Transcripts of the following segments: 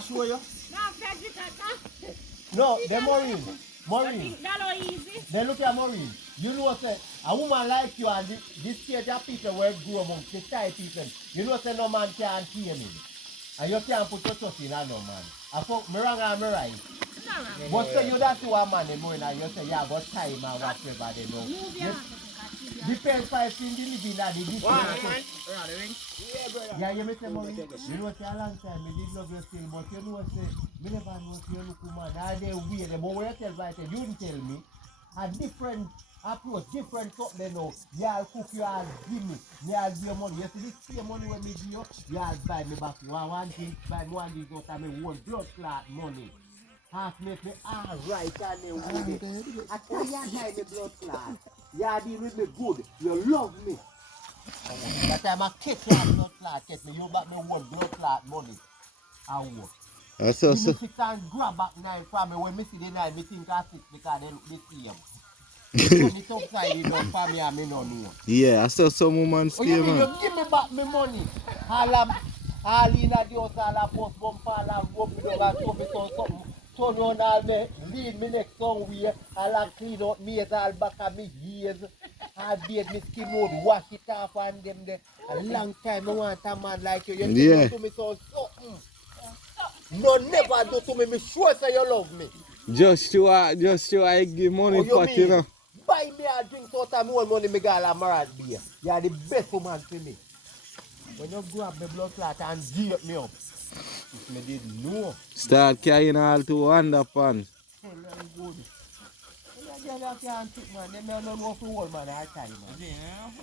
show you? No, vegetable. No, they Maureen. Maureen. That not easy. Then look at Maureen. You know say a woman like you and this stage of people where grow among the Thai people. You know say no man can hear me. And you can't put your trust in a no man. I thought me wrong and me right. But say you that to a man in morning and you say yeah got time and whatever they know. Depends on if you live in that the difference. Yeah, you make them money. You know say a long time me did love you still, but you know say me never know if you look woman. Now they weird, but when you tell me, you didn't tell me. A different approach, different something they know. Y'all cook, y'all give me, y'all give you money. You see this same money when me give you, y'all buy me back one thing, buy me one thing out of me one blood clot money. Half make me alright and then with it. I tell you buy me blood clot. Y'all deal with me good, you love me. That time I catch your blood clot, catch me, you back me one blood clot money. I work. So, Me sit and grab back knife from me when me see the knife, me think I sit because they look the same. When it outside, you know, for me and me no know. yeah, I saw some woman Oh, you stay, mean man. you give me back my money? All in the house, all a post bump, all a rub me down and throw me some something. Turn around all me, lead me next somewhere, all a clean out me all back of me ears. All bathe me skin out, wash it off and them there. A long time I want a man like you. You Yeah. do me so something. No, never do to me. Me sure say you love me. Just show I give money Oh, you for mean? you know. Buy me a drink so time more money me got a Marat beer. You are the best woman for me. When you grab me blood clot and beat me up, if me did know. Start carrying all to underpants. Hell, I'm good. Them girls can't take man. Them don't know if you hold man all time man.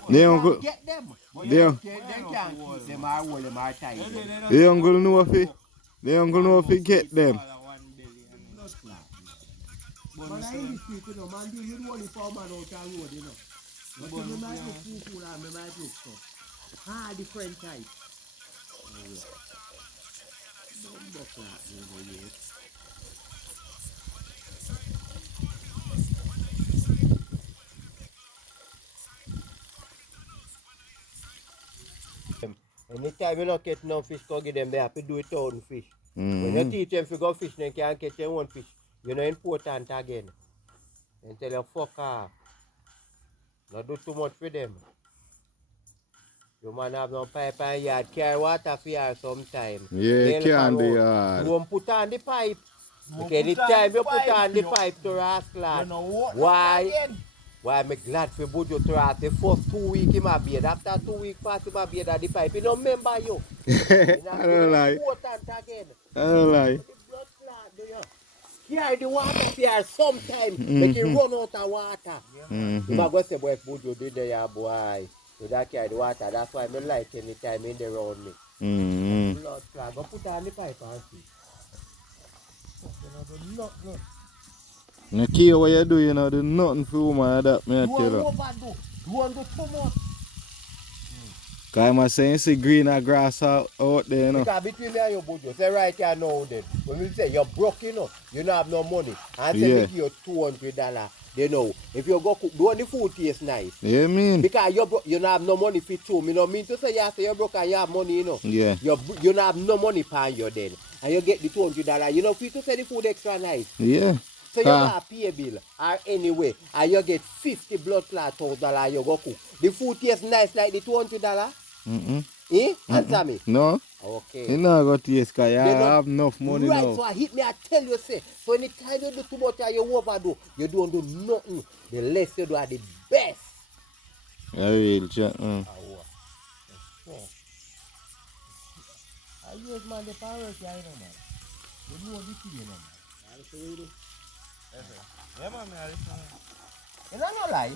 They You don't go. can't get them. But They don't. they can't keep them or hold them all time. They don't go know if it. They don't go know if it get them. Blood clot. But I ain't the street, you know, man, you don't only for man out on road, you know. But you might look fool and me might look so. Ah, different types. Bumbo clot, you know, yes. Anytime you not catch no fish, go give them, they have to do it own fish. When you teach them to go fish, they can't catch their own fish. You know important again. And tell you fuck off. Not do too much for them. You man have no pipe and yard, carry water for you sometime. Yeah, can't do yard. Don't put on the pipe. Okay, anytime you put on the pipe to rascal, why me glad for Bujo to ras the first 2 weeks in my beard. After 2 weeks past in my beard at the pipe, you don't remember you. I don't lie. Important again. I don't lie. The blood clot, do you? Carry the water here sometime, make it run out of water. You might go say, boy, if Bujo did there, boy. So that carry the water. That's why I like anytime in the round me. Blood clot, go put on the pipe and see. No care what you do, you know, there's nothing for woman that, me I You tell you. overdo. You want to do too much. Cause I'm saying see greener grass out there, you know. Because between me and you, Bujo, say right here now then. When we say you're broke, you know, you don't have no money. And say make you $200, they know. If you go cook, do the food taste nice. Yeah, mean. Because you're broke, you don't have no money for two. You know mean to say you're broke and you have money, you know. Yeah. You don't have no money for you then. And you get the $200. You know, for you to say the food extra nice. Yeah. So you got pay a bill or anyway, and you get 50 blood clot $1,000 you go cook. The food tastes nice like the $200? Eh? Answer me. No. Okay. You know go taste cause you have enough money right, now. so I hit me, I tell you, say, so anytime you do too much and you overdo, you don't do nothing. The less you do are the best. I will chat. I use man the powers, yeah, you know, man. You know the thing, you know, man. Yeah, man, You know, no lie.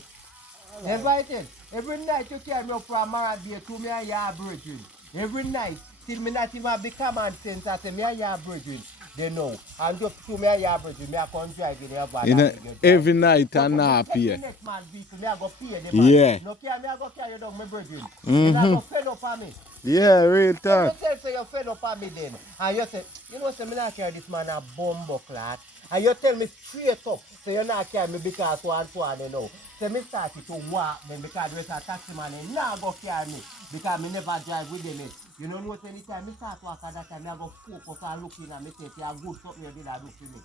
Every night you carry me up from Marabia to me and your virgin. Every night, till me not even have the common sense, I say me and your virgin. They know. And just to me and your virgin, me I come drive in their van. You know, every night and not pay. Next man vehicle, me I go pay the man. Yeah. No care, me I go carry down my virgin. You I go fed up on me. Yeah, real talk. You say you're fed up on me then. And you say, you know, say me not carry this man a bumbo clot. And you tell me straight up, so you not carry me because one, you know. So me started to walk then because there's a taxi man and now go carry me because me never drive with them. You know what anytime I start work at that time, I go focus and look in and I say, if you are good something you did I do for me.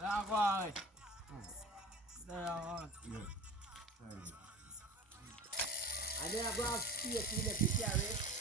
Yeah, boy. There. And then I go have space in it to carry.